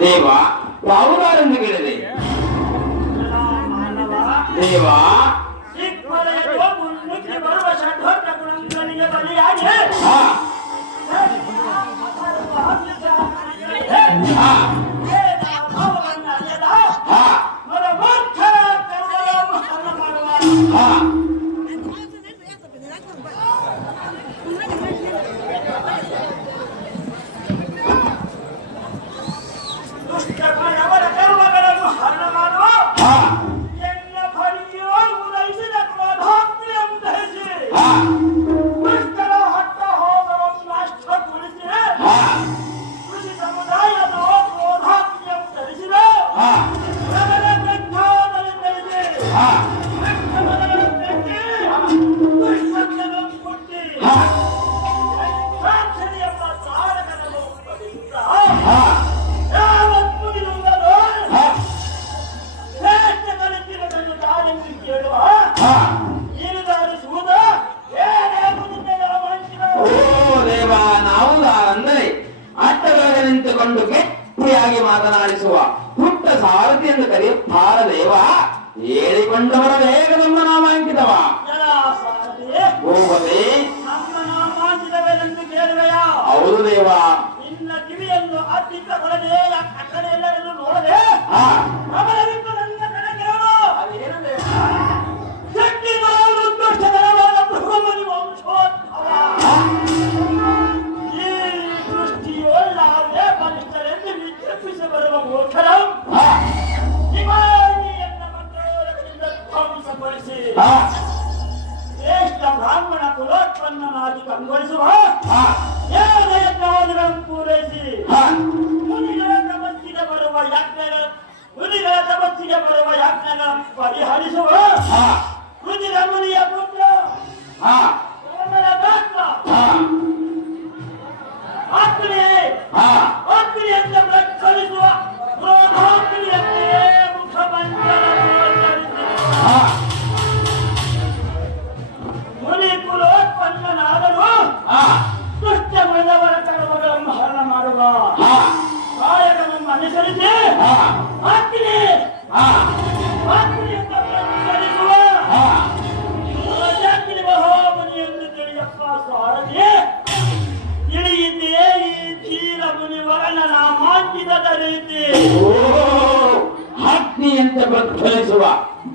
ದೇವಾ ಪಾವುಗಾರೊಂದಿಗಿಡದೆ ದೇವಾ Ah! Ah. হ্যাঁ ಅವನ ಮಾತಿದ ರೀತಿ ಭಕ್ತಿಯಂತೆ ಪ್ರತಿಫಲಿಸುವ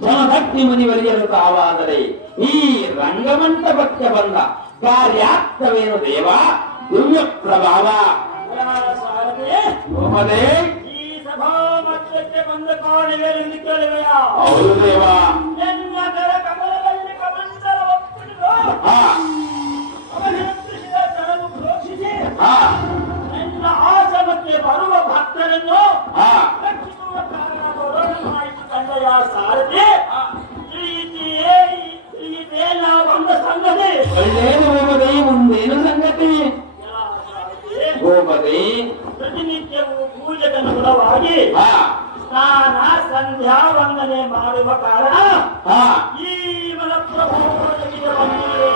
ಜನಭಕ್ತಿ ಮುನಿವರಿಯರು ತಾವಾದರೆ ಈ ರಂಗಮಂಟ ಭಕ್ತ ಬಂದ ಕಾರ್ಯಾರ್ಥವೇನು ದೇವ? ದಿವ್ಯ ಪ್ರಭಾವ ಈ ಸಭಾ ಬಂದ ಹೌದು ದೇವ. ಜನ್ಮಕರ ಕಮಲದಲ್ಲಿ ಮತ್ತೆ ಬರುವ ಭಕ್ತರನ್ನು ರಕ್ಷಿಸುವ ಕಾರಣವರು ನಮ್ಮ ಇದು ತಂದೆಯ ಸಾರಥಿ ಮುಂದೇನು ಸಂಗತಿ ಹೋಗದೆ ಪೂಜೆಗನುಗುಣವಾಗಿ ಸ್ನಾನ ಸಂಧ್ಯಾ ವಂದನೆ ಮಾಡುವ ಕಾರಣ ಈ ಮನಪ್ರಭು ಬಂದಿದೆ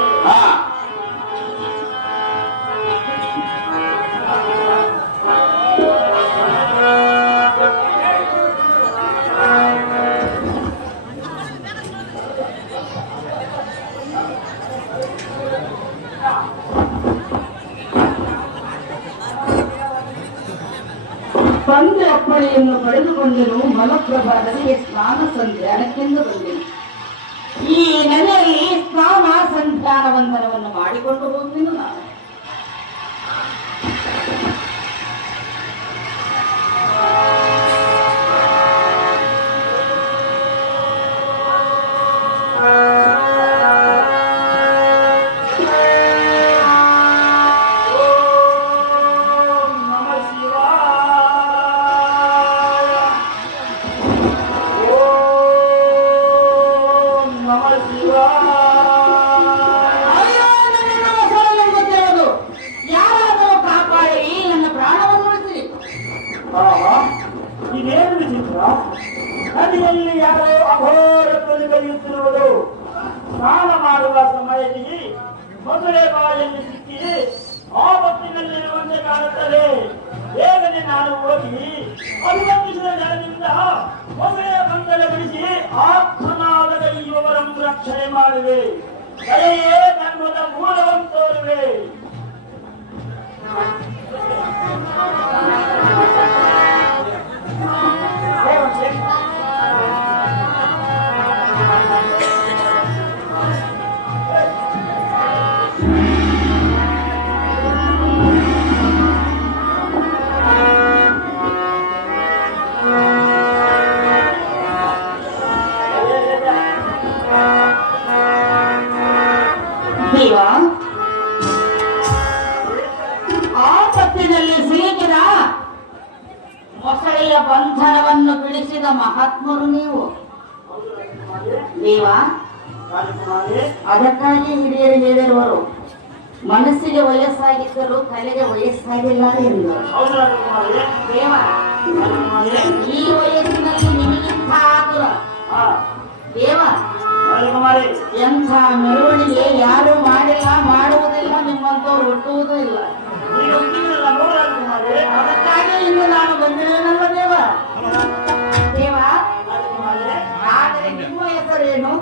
ಮೊದಲೆ ಬಾಯಲ್ಲಿ ಸಿಕ್ಕಿ ಆ ಆಪತ್ತಿನಲ್ಲಿರುವಂತೆ ಕಾಣುತ್ತದೆ. ಬೇಗನೆ ನಾನು ಹೋಗಿ ಅಭಿನಂದಿಸಿದ ಜನದಿಂದ ಮೊದಲೆ ಮಂಗಲ ಬಿಡಿಸಿ ಆತ್ಮನಾದದಲ್ಲಿ ಇವರನ್ನು ರಕ್ಷಣೆ ಮಾಡಿದೆ ಕಲೆಯೇ ಧರ್ಮದ ಮೂಲವನ್ನು ತೋರಿವೆ. ಮನಸ್ಸಿಗೆ ವಯಸ್ಸಾಗಿದ್ದರೂ ತಲೆಗೆ ವಯಸ್ಸಾಗಿಲ್ಲ ಈ ವಯಸ್ಸಿನಲ್ಲಿ ನಿಮಗಿಂತ ಆತುರ ದೇವ, ಎಂಥ ಮೆರವಣಿಗೆ ಯಾರು ಮಾಡಿಲ್ಲ, ಮಾಡುವುದಿಲ್ಲ ನಿಮ್ಮಂತವ್ರು ಹುಟ್ಟುವುದೂ ಇಲ್ಲ. ಅದಕ್ಕಾಗಿ ನಾನು ಬಂದಿದ್ದೇನಲ್ಲ ದೇವ? ದೇವ ಆದರೆ ನಿಮ್ಮ ಹೆಸರೇನು?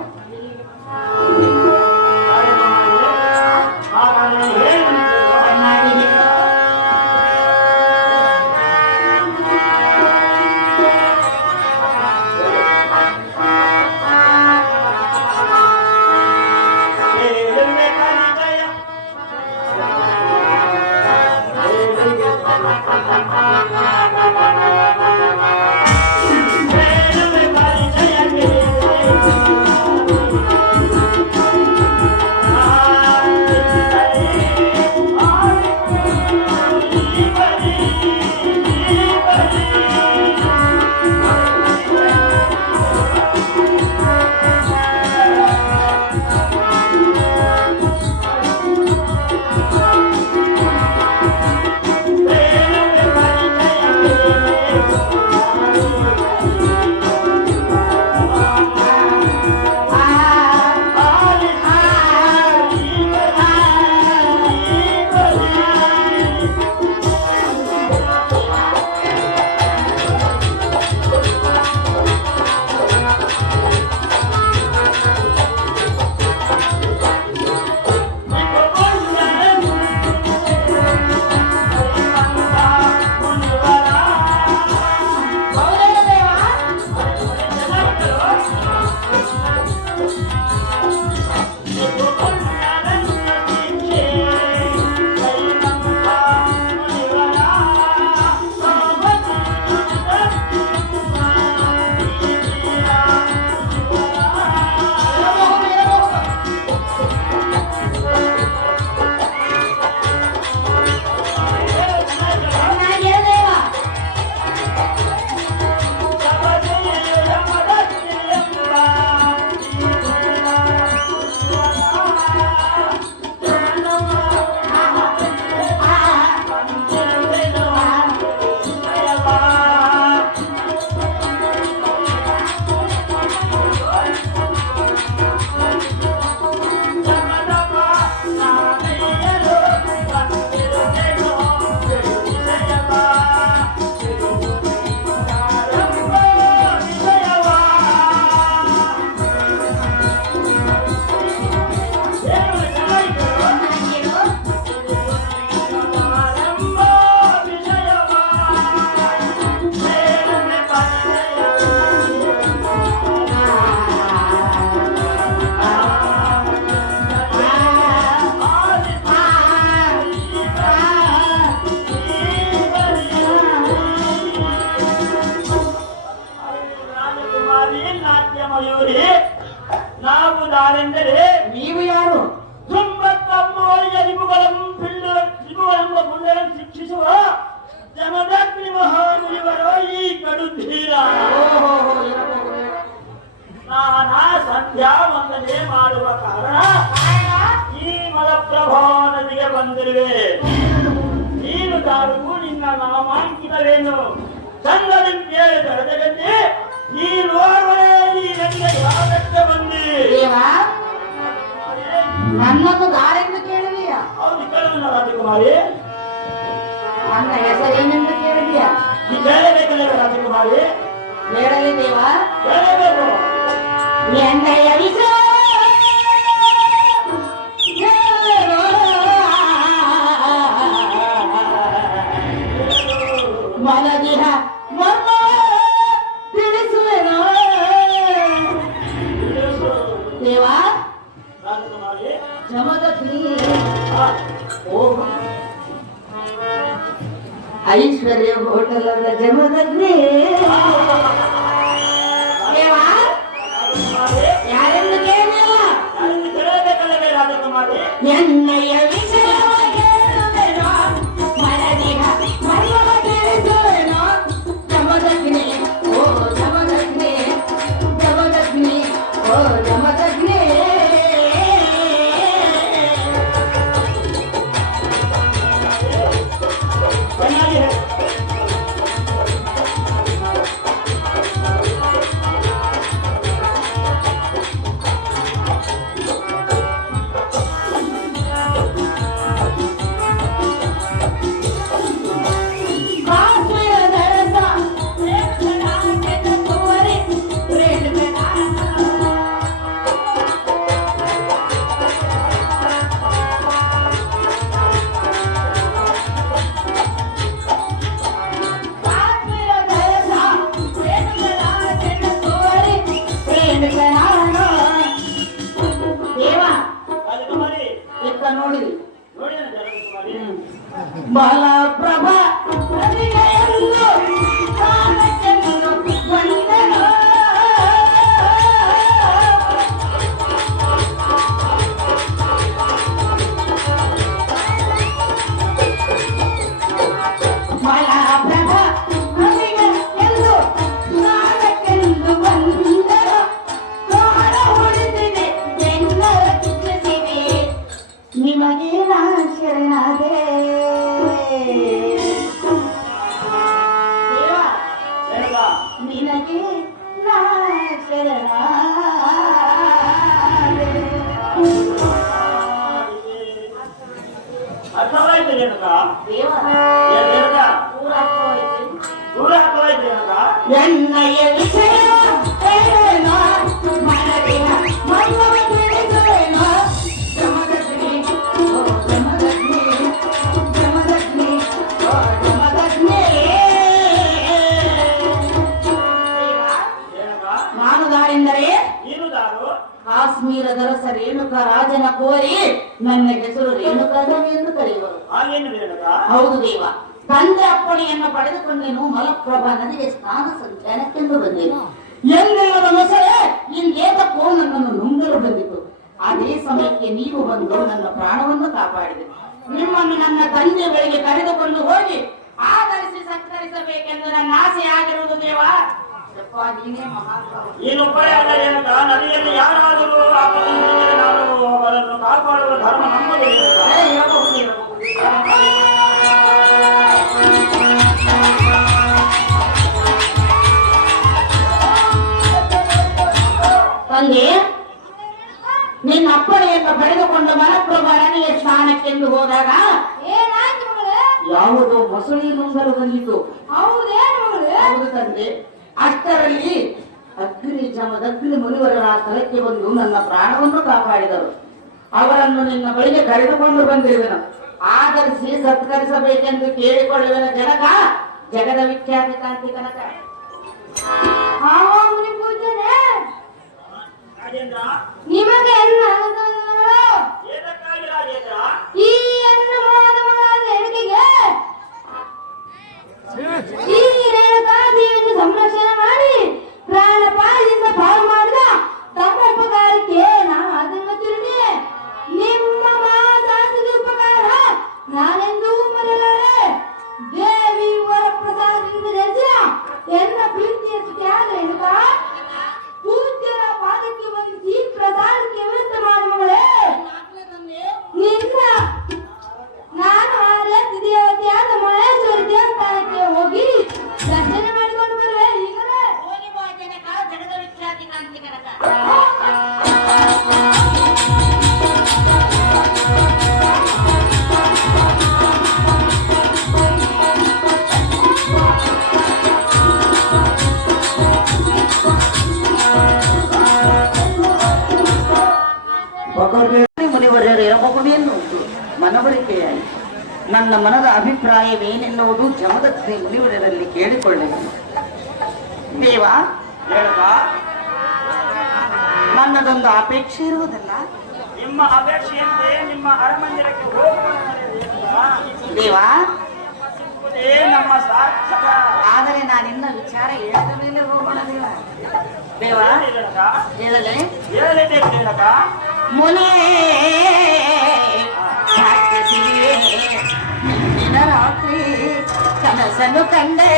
ಹೌದು ದೇವ. ತಂದೆ ಅಪ್ಪಣೆಯನ್ನು ಪಡೆದುಕೊಂಡೇನು ಮಲಪ್ರಭಾ ನದಿಗೆ ಸ್ನಾನ ಸಂಚಾರಕ್ಕೆಂದು ಬಂದೆನು. ಎಂದೆಲ್ಲದ ಮೊಸಳೆ ಕೋ ನನ್ನನ್ನು ನುಂಗಲು ಬಂದಿತು. ಅದೇ ಸಮಯಕ್ಕೆ ನೀವು ಬಂದು ನನ್ನ ಪ್ರಾಣವನ್ನು ಕಾಪಾಡಿದೆ ನಿಮ್ಮನ್ನು ನನ್ನ ತಂದೆ ಬಳಿಗೆ ಕರೆದುಕೊಂಡು ಹೋಗಿ ಆಧರಿಸಿ ಸತ್ಕರಿಸಬೇಕೆಂದು ನನ್ನ ಆಸೆ ಆಗಿರುವುದು ದೇವ. ನೀನೇ ಯಾರಾದರೂ ಕಾಪಾಡುವ ಧರ್ಮ ನಮ್ಮದು. ತಂದೆ ನಿನ್ನ ಅಪ್ಪಣೆಯನ್ನು ಪಡೆದುಕೊಂಡು ಮಲಪ್ರಭ ಸ್ಥಾನಕ್ಕೆಂದು ಹೋದಾಗ ಯಾವುದೋ ಮೊಸಳಿ ನುಂಗಲು ಬಂದಿತು ಹೌದು ತಂದೆ. ಅಷ್ಟರಲ್ಲಿ ಅಗ್ನಿ ಜಮದ ಅಗ್ನಿ ಮುನಿವರರ ಸ್ಥಳಕ್ಕೆ ಬಂದು ನನ್ನ ಪ್ರಾಣವನ್ನು ಕಾಪಾಡಿದರು. ಅವರನ್ನು ನಿನ್ನ ಬಳಿಗೆ ಕರೆದುಕೊಂಡು ಬಂದಿರುವೆನು. ಆಧರಿಸಿ ಸತ್ಕರಿಸಬೇಕೆಂದು ಕೇಳಿಕೊಳ್ಳುವ ಜನಕ ಜಗದ ವಿಖ್ಯಾತಿ ಕಾಂತಿ ಕನಕ ನಿಮಗೆ ಈ ಈ ಸಂರಕ್ಷಣೆ ಮಾಡಿ ಪ್ರಾಣಪಾಯದಿಂದ ಪಾರು ಮಾಡಿದ ತಮ್ಮ ಉಪಕಾರಕ್ಕೆ ನಾವು ಅದನ್ನು ತಿರುಗಿ ನಾನೆಂದೂ ಮರಲಾರೆ ದೇವಿ ವರಪ್ರಸಾದದಿಂದ ಜಜ್ಜ ಎನ್ನ ಪ್ರೀತಿಯ ತ್ಯಾಗ ಹಿಡಿದ ಪೂಜ್ಯರ ಪಾದಕ್ಕೆ ಬಂಧಿಸಿ ಪ್ರಸಾದಕ್ಕೆ ವ್ಯವಸ್ಥೆ ಮಾಡಿ ಮಗಳೇ. ನಾನು ಆರ್ಯ ದೇವತೆಯಾದ ಮಹೇಶ್ವರಿ ದೇವಸ್ಥಾನಕ್ಕೆ ಹೋಗಿ ದರ್ಶನ ನನ್ನ ಮನದ ಅಭಿಪ್ರಾಯವೇನೆನ್ನುವುದು ಜಮದತ್ತಿ ಮುನಿವರಲ್ಲಿ ಕೇಳಿಕೊಳ್ಳಿ. ದೇವ ನನ್ನದೊಂದು ಅಪೇಕ್ಷೆ ಇರುವುದಿಲ್ಲ? ನಿಮ್ಮ ಅಪೇಕ್ಷೆಯಂತೆ ನಿಮ್ಮ ಅರಮಂದಿರಕ್ಕೆ ಹೋಗುವ ದೇವ ನಮ್ಮ ಸಾರ್ಥಕ. ಆದರೆ ನಾನಿನ್ನ ವಿಚಾರ ಹೇಳಿದ ಮೇಲೆ ಹೋಗೋಣ ದೇವ. ದೇವ ಮುನೇ మనసను కండే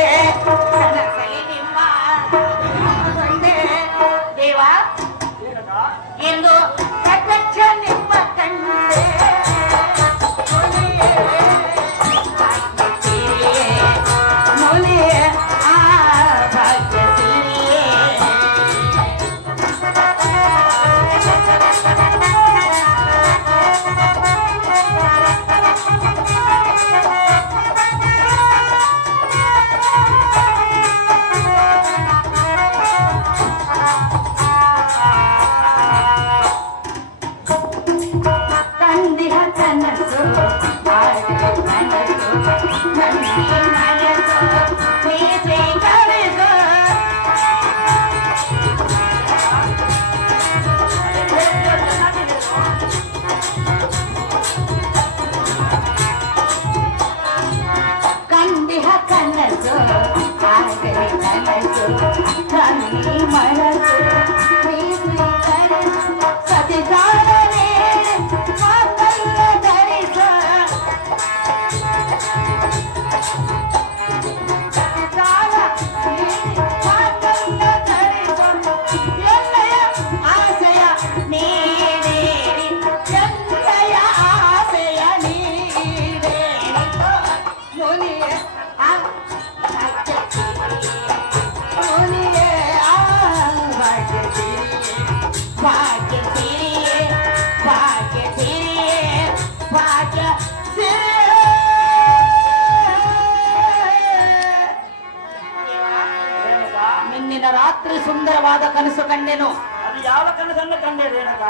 ಸುಂದರವಾದ ಕನಸು ಕಂಡೆನು. ಅದು ಯಾವ ಕನಸನ್ನು ಕಂಡೆ ರೇಣುಕ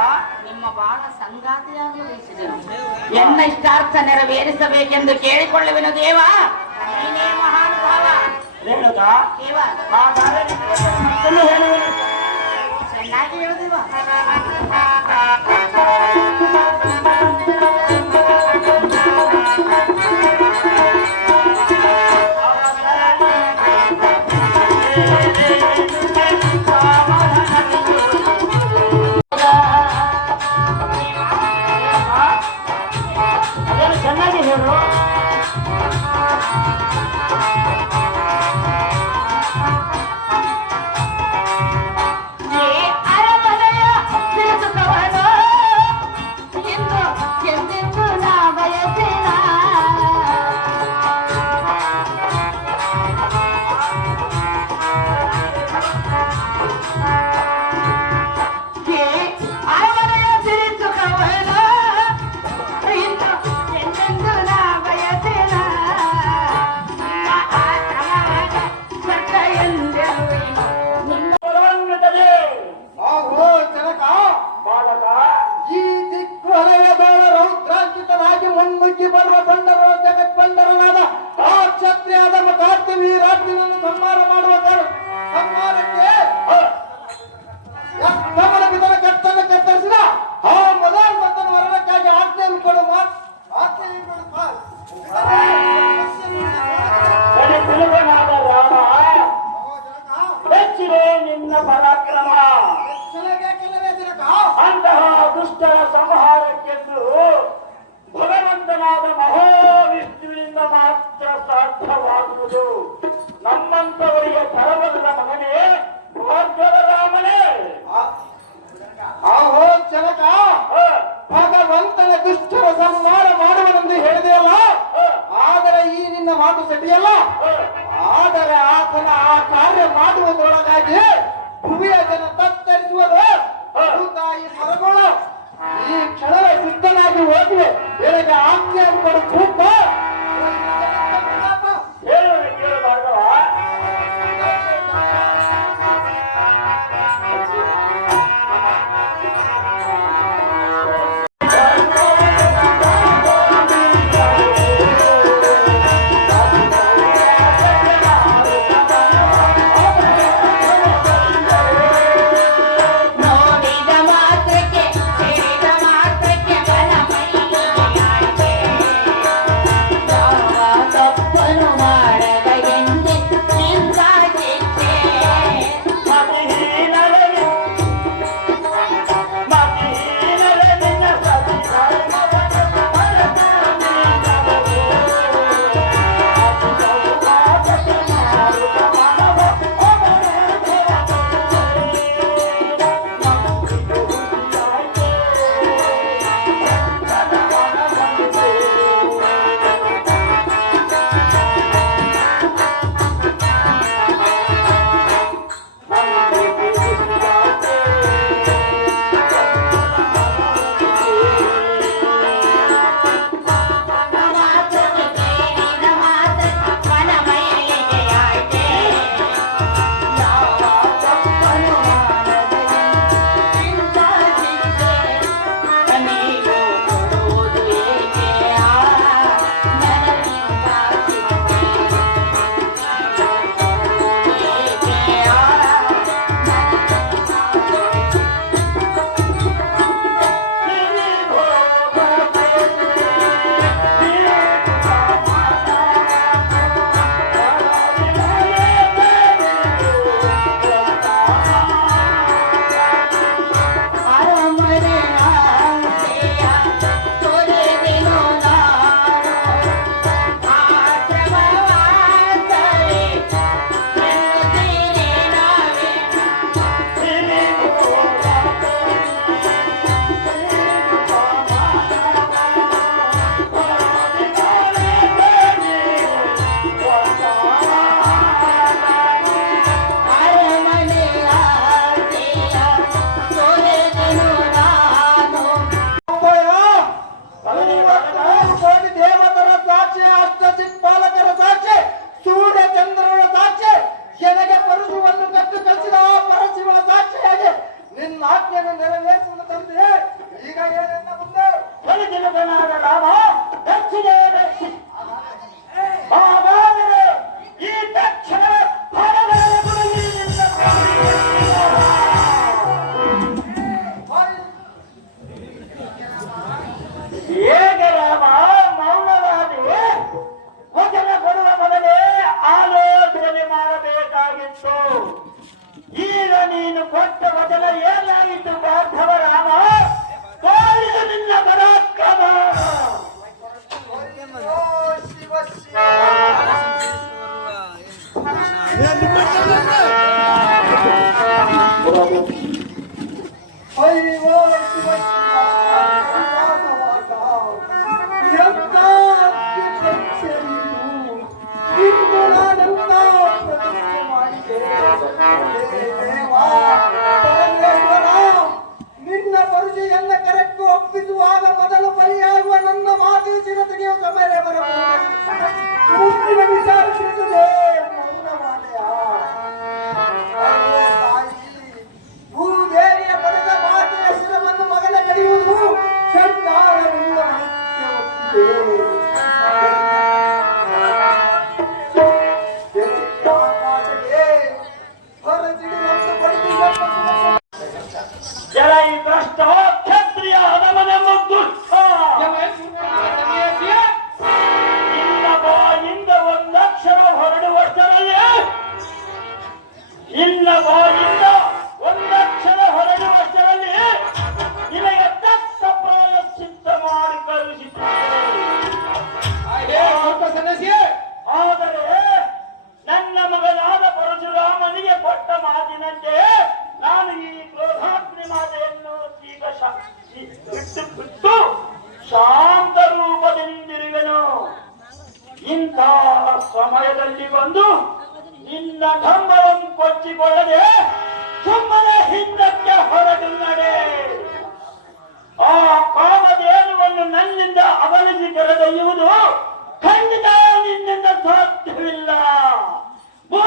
ನಿಮ್ಮ ಬಾಳ ಸಂಗಾತಿಯಾಗಿ ಬಯಸಿದೆನು ಎನ್ನ ಇಷ್ಟಾರ್ಥ ನೆರವೇರಿಸಬೇಕೆಂದು ಕೇಳಿಕೊಳ್ಳುವೆನು ದೇವ. ನೀನೇ ಮಹಾನುಭಾವ. ರೇಣುಕ ದೇವ. ಚೆನ್ನಾಗಿ ಹೇಳುದೇವ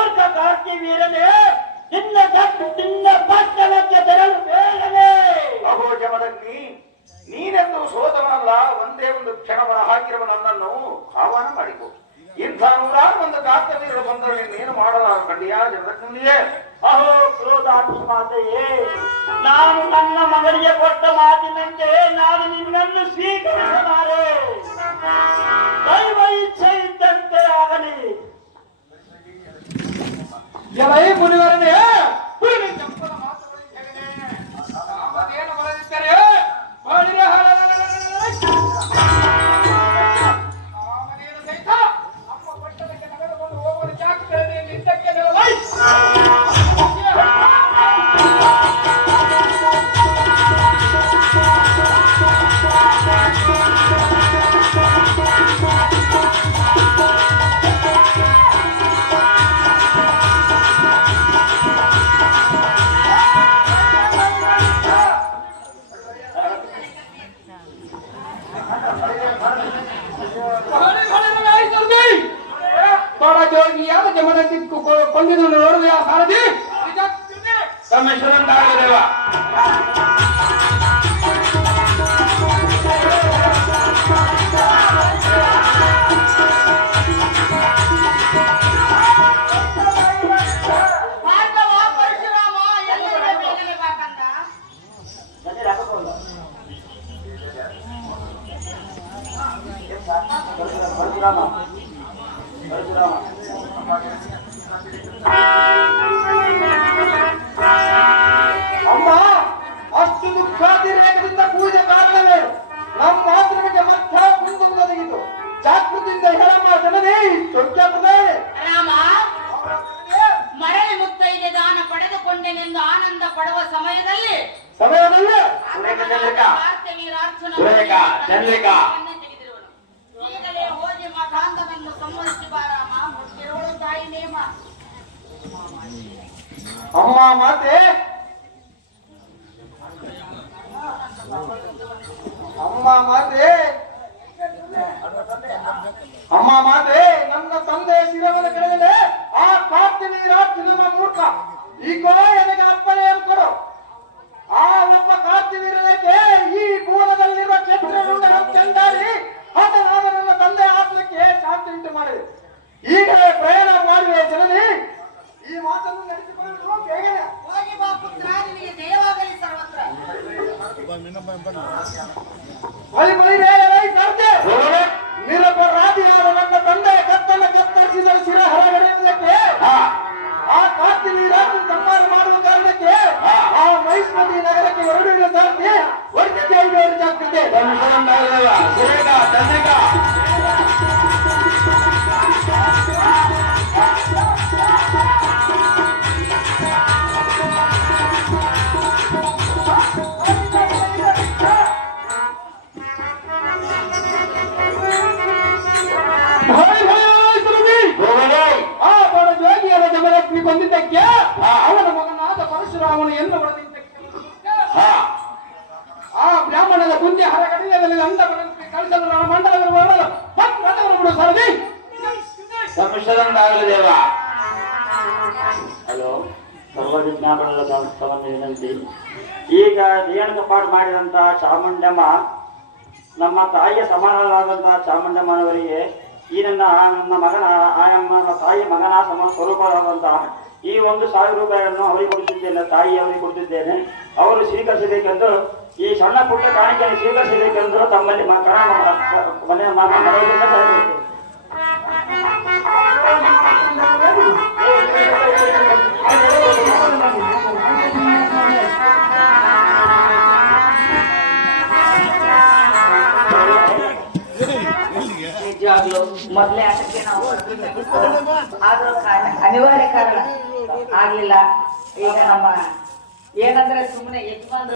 ಶ್ರೀಮಂತ ಕಾರ್ತಿ ವೀರನೇ ನಿನ್ನ ಕಟ್ಟು ನಿನ್ನ ಪಟ್ಟಣಕ್ಕೆ ತೆರಳು ಬೇಡವೇ. ಅಹೋ ನೀನೆಂದು ಸೋತವನಲ್ಲ ಒಂದೇ ಒಂದು ಕ್ಷಣವನ್ನು ಹಾಕಿರುವ ನನ್ನನ್ನು ಆಹ್ವಾನ ಮಾಡಿಕೊ. ಇಂಥ ನೂರಾರು ಒಂದು ಕಾರ್ತವೀರರು ಬಂದರಲ್ಲಿ ನೀನು ಮಾಡಲಾರ ಕಂಡಿಯ ಜಮದಗ್ನಿಯೇ ಅಹೋ ಕ್ರೋಧಾತ್ಮ ಮಾತೆಯೇ ನಾನು ನನ್ನ ಮಗಳಿಗೆ ಕೊಟ್ಟ ಮಾತಿನಂತೆ ನಾನು ನಿನ್ನನ್ನು ಸ್ವೀಕರಿಸಲಾರೆ ದೈವ ಇಚ್ಛೆ ಇದ್ದಂತೆ ಆಗಲಿ. ಎಲೈ ಮುನಿವರನೇ ಪುರಿ ಚಂಪದ ಮಾತುಗಳಿಗೆ ಹೇಳಿದೆ ಸಾಮಾನ್ಯನ ಒಳಗಿದ್ದರೆ ಮಾಡಿರ ಹಣ 笨笨的阿香 ದೇವ ಹಲೋ ಸರ್ವಜ್ಞಾಪನದ ಈಗ ದೇಹದ ಪಾಠ ಮಾಡಿದಂಥ ಚಾಮುಂಡಮ್ಮ ನಮ್ಮ ತಾಯಿಯ ಸಮಾನರಾದಂತಹ ಚಾಮುಂಡಮ್ಮನವರಿಗೆ ಈ ನನ್ನ ನನ್ನ ಮಗನ ಆಯಮ್ಮನ ನಮ್ಮ ತಾಯಿ ಮಗನ ಸಮ ಸ್ವರೂಪವಾದಂತಹ ಈ ಒಂದು ಸಾವಿರ ರೂಪಾಯಿಯನ್ನು ಅವರಿಗೆ ಕೊಡುತ್ತಿದ್ದೇನೆ ತಾಯಿ ಅವರಿಗೆ ಕೊಡುತ್ತಿದ್ದೇನೆ ಅವರು ಸ್ವೀಕರಿಸಬೇಕೆಂದು ಈ ಸಣ್ಣ ಪುಟ್ಟ ಕಾಣಿಕೆಯನ್ನು ಸ್ವೀಕರಿಸಬೇಕೆಂದು ತಮ್ಮಲ್ಲಿ ಮಕ್ಕಳ ಮನೆಯ ನಿಜವಾಗ್ಲೂ ಮೊದಲೇ ಆಟಕ್ಕೆ ನಾವು ಆದ್ರೂ ಅನಿವಾರ್ಯ ಕಾರಣ ಆಗ್ಲಿಲ್ಲ. ಈಗ ನಮ್ಮ ಏನಂದ್ರೆ ಸುಮ್ಮನೆ ಯಜಮಾನ್ರು